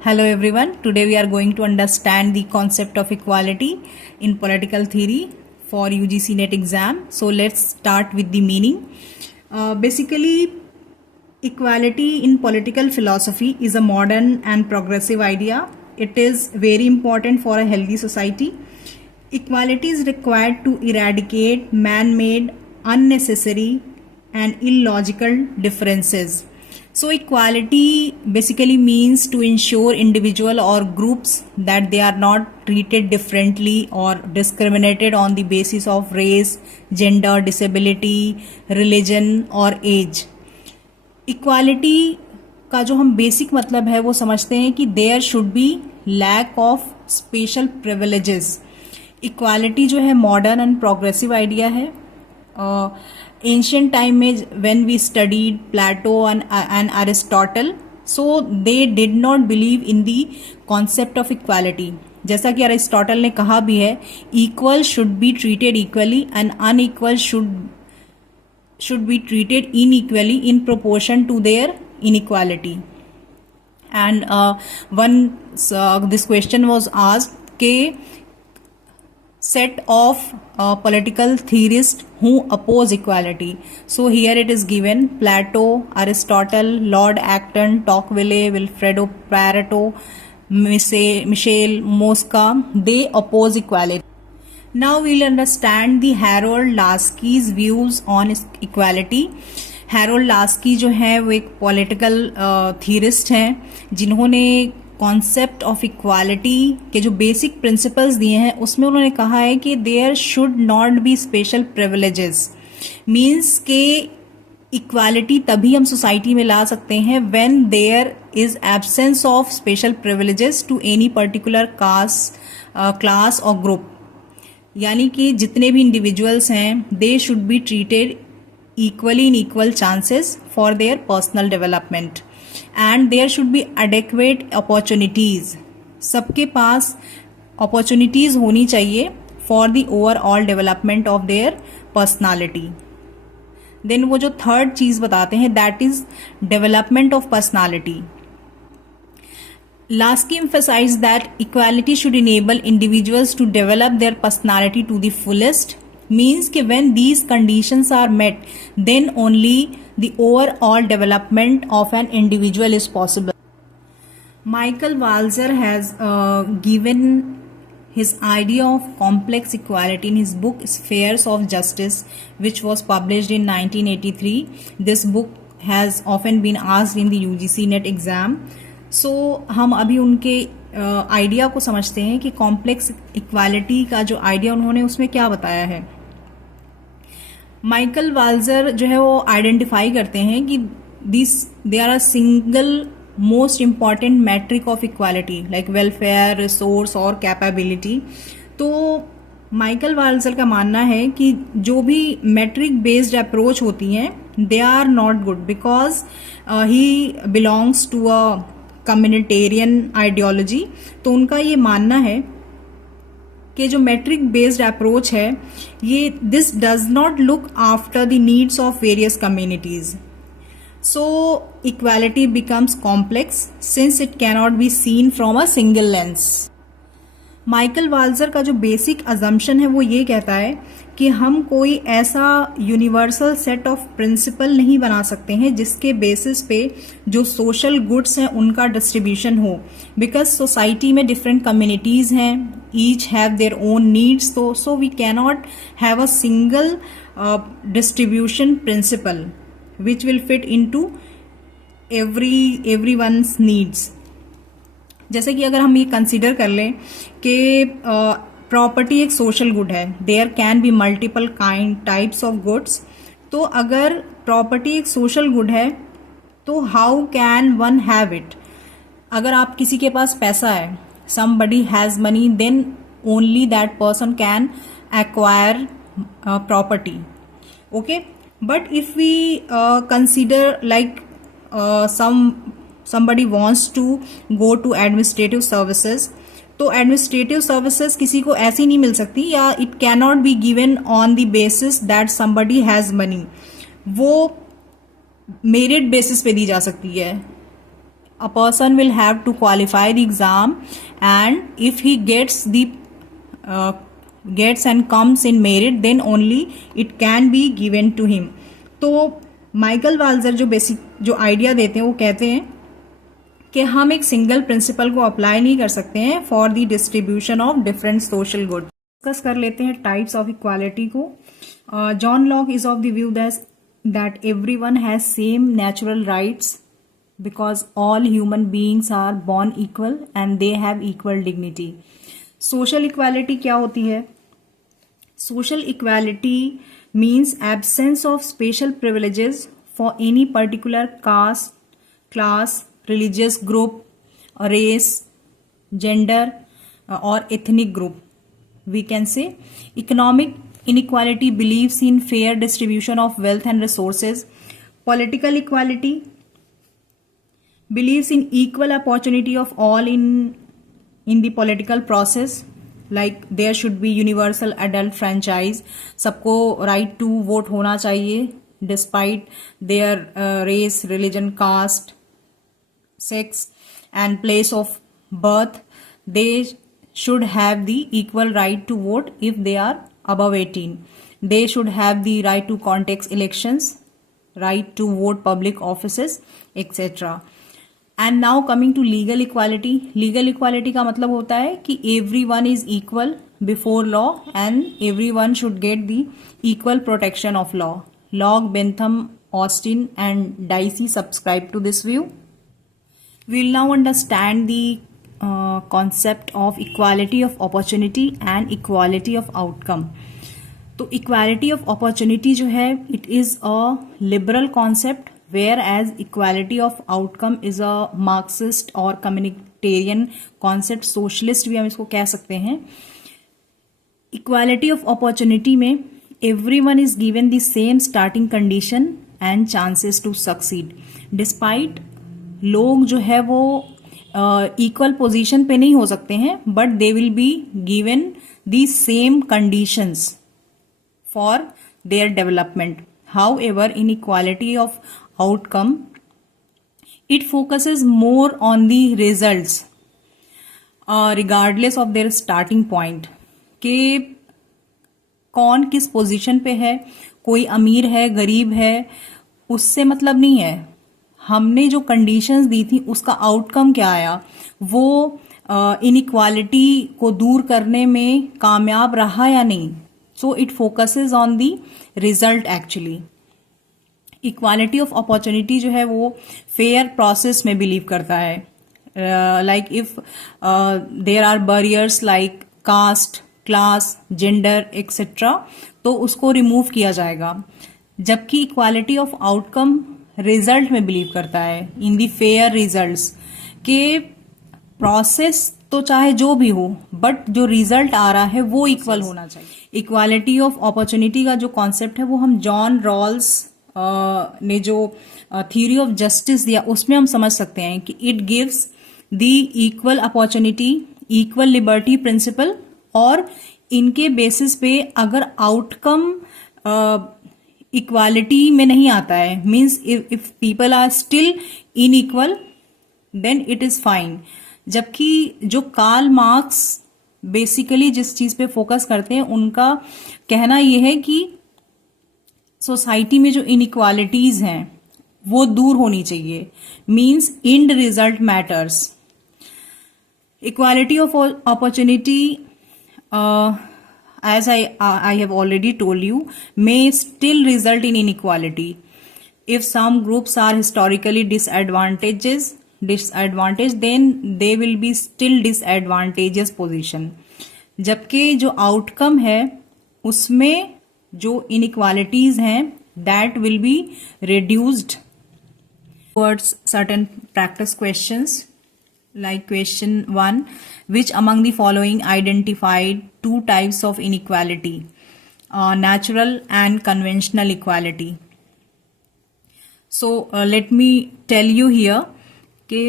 Hello everyone. Today we are going to understand the concept of equality in political theory for UGC NET exam. So let's start with the meaning. Basically, equality in political philosophy is a modern and progressive idea. It is very important for a healthy society. Equality is required to eradicate man-made, unnecessary and illogical differences. So equality basically means to ensure individual or groups that they are not treated differently or discriminated on the basis of race, gender, disability, religion or age. Equality का जो हम basic मतलब है वो समझते हैं कि there should be lack of special privileges. Equality जो है मॉडर्न एंड प्रोग्रेसिव आइडिया है. एंशियंट टाइम में when we studied Plato and Aristotle, so they did not believe in the concept of equality. जैसा कि अरिस्टोटल ने कहा भी है, equal should be treated equally and unequal should be treated unequally in proportion to their inequality. And this question was asked ke set of political theorists who oppose equality. So here it is given: Plato, Aristotle, Lord Acton, Tocqueville, Wilfredo Pareto, Michel Mosca. They oppose equality. Now we'll understand the Harold Lasky's views on equality. Harold Lasky जो है वो एक political theorist हैं जिन्होंने concept of equality के जो basic principles दिए हैं उसमें उन्होंने कहा है कि there should not be special privileges. Means के इक्वालिटी तभी हम सोसाइटी में ला सकते हैं when there is absence of special privileges to any particular caste, class और ग्रुप. यानी कि जितने भी इंडिविजुअल्स हैं they should be treated equally in equal chances for their personal development and there should be adequate opportunities. सबके पास opportunities होनी चाहिए for the overall development of their personality. Then वो जो थर्ड चीज बताते हैं that is development of personality. Lasky emphasized that equality should enable individuals to develop their personality to the fullest. Means कि when these conditions are met, then only the overall development of an individual is possible. Michael Walzer has given his idea of complex equality in his book Spheres of Justice, which was published in 1983. This book has often been asked in the UGC NET exam. सो हम अभी उनके idea को समझते हैं कि complex equality का जो idea उन्होंने उसमें क्या बताया है. माइकल वाल्जर जो है वो आइडेंटिफाई करते हैं कि they are a single most important metric of equality like welfare, resource और कैपेबिलिटी. तो माइकल वाल्जर का मानना है कि जो भी मैट्रिक बेस्ड अप्रोच होती हैं they are not good because he belongs to a communitarian ideology. तो उनका ये मानना है कि जो मैट्रिक बेस्ड अप्रोच है ये this does not look after the needs of various communities. So equality becomes complex since it cannot be seen from a single lens. Michael Walzer का जो बेसिक अजम्पशन है वो ये कहता है कि हम कोई ऐसा यूनिवर्सल सेट ऑफ प्रिंसिपल नहीं बना सकते हैं जिसके बेसिस पे जो सोशल गुड्स हैं उनका डिस्ट्रीब्यूशन हो. बिकॉज सोसाइटी में डिफरेंट कम्युनिटीज हैं, each have their own needs. तो so we cannot have a single distribution principle which will fit into everyone's needs. जैसे कि अगर हम ये कंसीडर कर लें कि प्रॉपर्टी एक सोशल गुड है, there can be multiple kind types of goods. तो अगर प्रॉपर्टी एक सोशल गुड है तो how can one have it. अगर आप किसी के पास पैसा है, somebody has money, then only that person can acquire property. Okay, but if we consider like somebody wants to go to administrative services, तो एडमिनिस्ट्रेटिव सर्विसेज किसी को ऐसी नहीं मिल सकती या it can not be given on the basis that somebody has money. वो merit basis पे दी जा सकती है. a person will have to qualify the exam, and if he gets and comes in merit, then only it can be given to him. तो Michael वाल्जर जो basic जो idea देते हैं वो कहते हैं कि हम एक सिंगल प्रिंसिपल को अप्लाई नहीं कर सकते हैं for the distribution of different social good. Discuss कर लेते हैं टाइप्स ऑफ इक्वालिटी को. John Locke is of the view that everyone has same natural rights because all human beings are born equal and they have equal dignity. Social equality क्या होती है? Social equality means absence of special privileges for any particular caste, class, religious group, race, gender or ethnic group. We can say economic inequality believes in fair distribution of wealth and resources. Political equality believes in equal opportunity of all in the political process, like there should be universal adult franchise. सबको right to vote होना चाहिए despite their race, religion, caste, sex and place of birth. They should have the equal right to vote if they are above 18. They should have the right to contest elections, right to vote public offices, etc. And now coming to legal equality. Legal equality का मतलब होता है कि everyone is equal before law and everyone should get the equal protection of law. Locke, Bentham, Austin and Dicey subscribe to this view. We will now understand the concept of equality of opportunity and equality of outcome. तो equality of opportunity जो है it is a liberal concept, whereas equality of outcome is a Marxist or communitarian concept. Socialist भी हम इसको कह सकते हैं. Equality of opportunity में everyone is given the same starting condition and chances to succeed. Despite लोग जो है वो equal position पे नहीं हो सकते हैं, but they will be given the same conditions for their development. However, inequality of outcome, it focuses more on the results regardless of their starting point. कि कौन किस पोजीशन पे है, कोई अमीर है, गरीब है, उससे मतलब नहीं है. हमने जो कंडीशंस दी थी उसका आउटकम क्या आया, वो इनइक्वालिटी को दूर करने में कामयाब रहा या नहीं. So it focuses on the result actually. Equality of opportunity जो है वो फेयर प्रोसेस में बिलीव करता है. Like if there are barriers like caste, class, gender etcetera, तो उसको रिमूव किया जाएगा. जबकि इक्वालिटी ऑफ आउटकम रिजल्ट में बिलीव करता है, इन दी फेयर रिजल्ट्स, के प्रोसेस तो चाहे जो भी हो बट जो रिजल्ट आ रहा है वो इक्वल होना चाहिए. इक्वालिटी ऑफ अपॉर्चुनिटी का जो कॉन्सेप्ट है वो हम जॉन रॉल्स ने जो थ्योरी ऑफ जस्टिस दिया उसमें हम समझ सकते हैं कि it gives the equal opportunity, equal liberty principle, और इनके बेसिस पे अगर आउटकम इक्वालिटी में नहीं आता है, means if people are still unequal then it is fine. जबकि जो कार्ल मार्क्स बेसिकली जिस चीज पे फोकस करते हैं उनका कहना यह है कि सोसाइटी में जो इनइक्वालिटीज हैं वो दूर होनी चाहिए. Means and result matters. Equality of opportunity, as I have already told you, may still result in inequality. If some groups are historically disadvantaged, then they will be still disadvantageous position. जबकि जो outcome है उसमें जो inequalities हैं that will be reduced. Towards certain practice questions, like question 1, which among the following identified two types of inequality, natural and conventional equality? So let me tell you here कि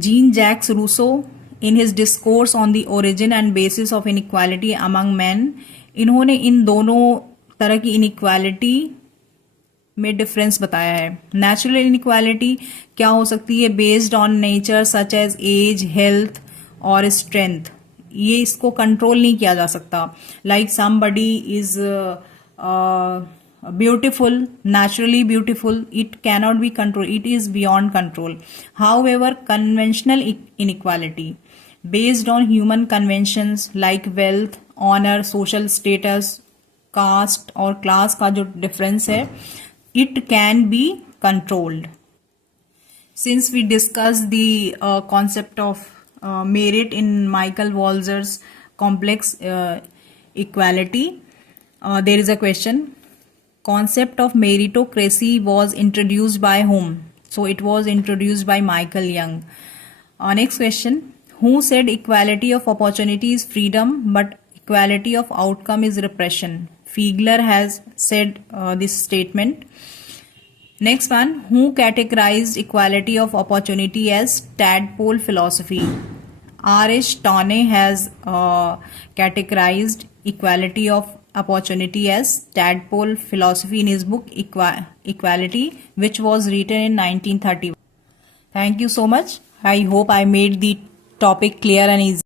Jean Jacques Rousseau in his discourse on the origin and basis of inequality among men, इन्होंने इन दोनों तरह की inequality में difference बताया है। Natural inequality क्या हो सकती है? Based on nature such as age, health और स्ट्रेंथ। ये इसको कंट्रोल नहीं किया जा सकता। Like somebody is beautiful, naturally beautiful, it cannot be controlled, it is beyond control. However, conventional inequality based on human conventions like wealth, honor, social status, caste और class का जो difference है, it can be controlled. Since we discussed the concept of merit in Michael Walzer's complex equality, there is a question. Concept of meritocracy was introduced by whom? So it was introduced by Michael Young. Next question. Who said equality of opportunity is freedom but equality of outcome is repression? Fiegler has said this statement. Next one. Who categorized equality of opportunity as tadpole philosophy? R.H. Tawney has categorized equality of opportunity as tadpole philosophy in his book Equality, which was written in 1931. Thank you so much. I hope I made the topic clear and easy.